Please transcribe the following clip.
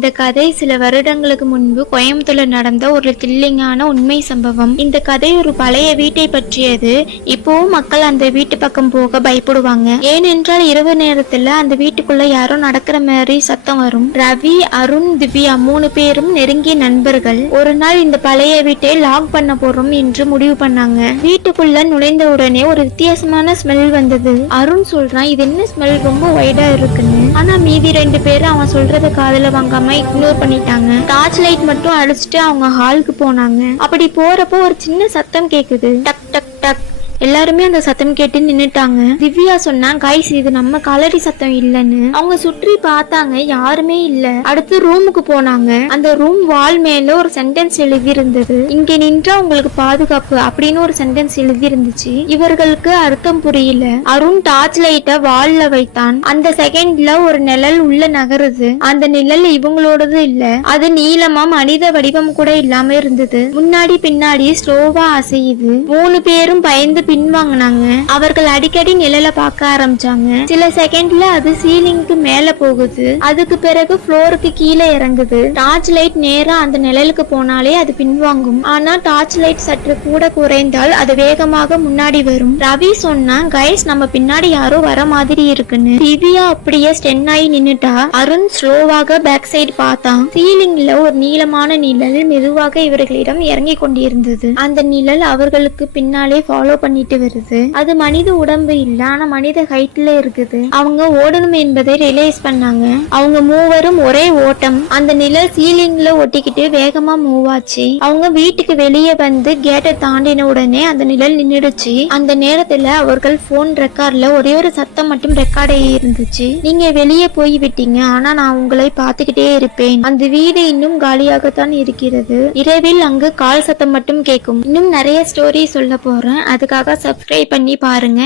இந்த கதை சில வருடங்களுக்கு முன்பு கோயம்புத்தூர்ல நடந்த ஒரு த்ரில்லிங்கான உண்மை சம்பவம். இந்த கதை ஒரு பழைய வீட்டை பற்றியது. இப்போவும் மக்கள் அந்த வீட்டு பக்கம் போக பயப்படுவாங்க. ஏனென்றால் இரவு நேரத்துல அந்த வீட்டுக்குள்ள யாரோ நடக்கிற மாதிரி சத்தம் வரும். ரவி, அருண், திவ்யா 3 பேரும் நெருங்கிய நண்பர்கள். ஒரு நாள் இந்த பழைய வீட்டை லாக் பண்ண போறோம் என்று முடிவு பண்ணாங்க. வீட்டுக்குள்ள நுழைந்த உடனே ஒரு வித்தியாசமான ஸ்மெல் வந்தது. அருண் சொல்றான், இது என்ன ஸ்மெல், ரொம்ப வைடா இருக்குன்னு. ஆனா மீதி 2 பேரும் அவன் சொல்றத காதுல வாங்காம இக்னோர் பண்ணிட்டாங்க. டார்ச் லைட் மட்டும் அடிச்சுட்டு அவங்க ஹாலுக்கு போனாங்க. அப்படி போறப்போ ஒரு சின்ன சத்தம் கேக்குது, டக் டக் டக். எல்லாருமே அந்த சத்தம் கேட்டு நின்னுட்டாங்க. திவ்யா சொன்னா, கைஸ் இது நம்ம காலடி சத்தம் இல்லன்னு. அவங்க சுற்றி பார்த்தாங்க, யாருமே இல்ல. அடுத்து ரூமுக்கு போனாங்க. அந்த ரூம் வால் மேல ஒரு சென்டென்ஸ் எழுதி இருந்தது, இங்க நின்றா உங்களுக்கு பாதுகாப்பு அப்படின்னு ஒரு சென்டென்ஸ் எழுதி இருந்துச்சு. இவர்களுக்கு அர்த்தம் புரியல. அருண் டார்ச் லைட்ட வால்ல வைத்தான். அந்த செகண்ட்ல ஒரு நிழல் உள்ள நகருது. அந்த நிழல் இவங்களோடது இல்ல, அது நீளமா மனித வடிவம் கூட இல்லாம இருந்தது. முன்னாடி பின்னாடி ஸ்லோவா அசையுது. 3 பேரும் பயந்து பின்வாங்கினாங்க. அவர்கள் அடிக்கடி நிழல பார்க்க ஆரம்பிச்சாங்க. சில செகண்ட்ல அது சீலிங்க்கு மேல போகுது. அதுக்கு பிறகு ஃப்ளோருக்கு கீழே இறங்குது. டார்ச் லைட் நேரா அந்த நிழலுக்கு போனாலே அது பின்வாங்கும். ஆனா டார்ச் லைட் சற்று கூட குறைந்தால் அது வேகமாக முன்னாடி வரும். ரவி சொன்னா, கைஸ் நம்ம பின்னாடி யாரோ வர மாதிரி இருக்குன்னு. திவ்யா அப்படியே ஸ்டென் ஆகி நின்னுட்டா. அருண் ஸ்லோவாக பேக் சைடு பார்த்தான். சீலிங்ல ஒரு நீளமான நிழல் மெதுவாக இவர்களிடம் இறங்கி கொண்டிருந்தது. அந்த நிழல் அவர்களுக்கு பின்னாலே ஃபாலோ பண்ணிட்டு வருது. அது மனித உடம்பு இல்ல, ஆனா மனித ஹைட்ல இருக்குது. அவங்க ஓடணும் என்பதை ரியலைஸ் பண்ணாங்க. அவங்க மூவரும் ஒரே ஓட்டம். அந்த நிழல் சீலிங்ல ஒட்டிக்கிட்டு வேகமா மூவ் ஆச்சு. அவங்க வீட்டுக்கு வெளியே வந்து கேட்டை தாண்டின உடனே அந்த நிழல் நின்னுடுச்சு. அந்த நேரத்துல அவர்கள் போன் ரெக்கார்ட்ல ஒரே ஒரு சத்தம் மட்டும் ரெக்கார்ட் ஆகி இருந்துச்சு, நீங்க வெளியே போய் விட்டீங்க, ஆனா நான் உங்களை பார்த்துக்கிட்டே இருப்பேன். அந்த வீடு இன்னும் காலியாகத்தான் இருக்கிறது. இரவில் அங்கு கால் சத்தம் மட்டும் கேட்கும். இன்னும் நிறைய ஸ்டோரி சொல்ல போறேன், அதுக்காக சப்ஸ்கிரைப் பண்ணி பாருங்க.